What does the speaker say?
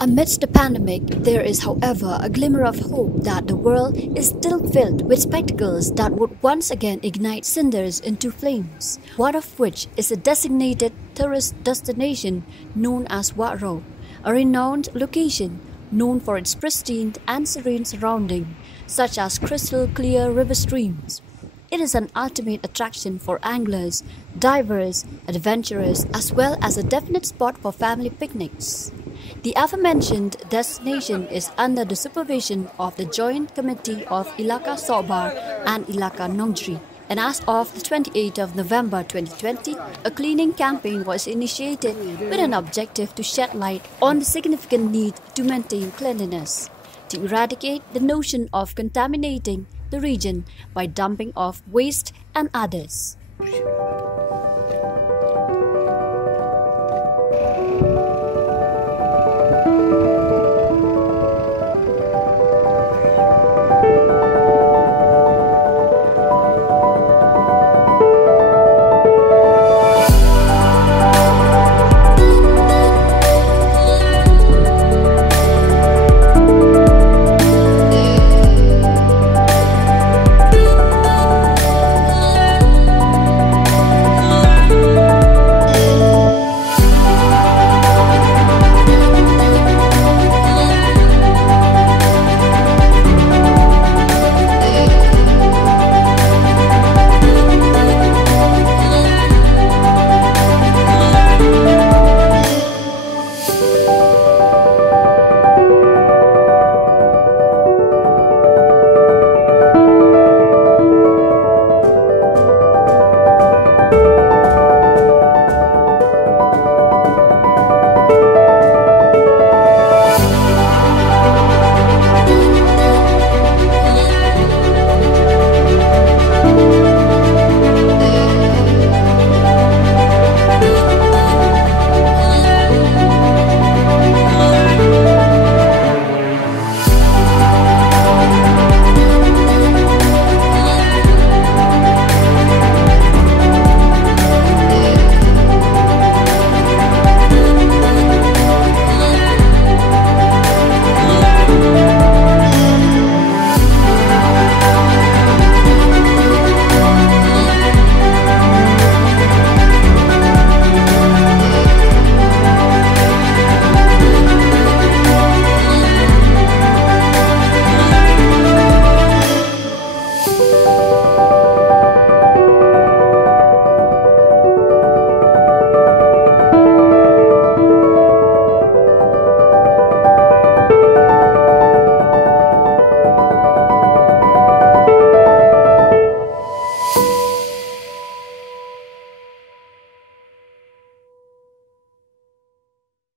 Amidst the pandemic, there is, however, a glimmer of hope that the world is still filled with spectacles that would once again ignite cinders into flames, one of which is a designated tourist destination known as Wahrew, a renowned location known for its pristine and serene surroundings, such as crystal-clear river streams. It is an ultimate attraction for anglers, divers, adventurers, as well as a definite spot for family picnics. The aforementioned destination is under the supervision of the Joint Committee of Ilaka Sobar and Ilaka Nongri, and as of the 28th of November 2020, a cleaning campaign was initiated with an objective to shed light on the significant need to maintain cleanliness, to eradicate the notion of contaminating the region by dumping of waste and others.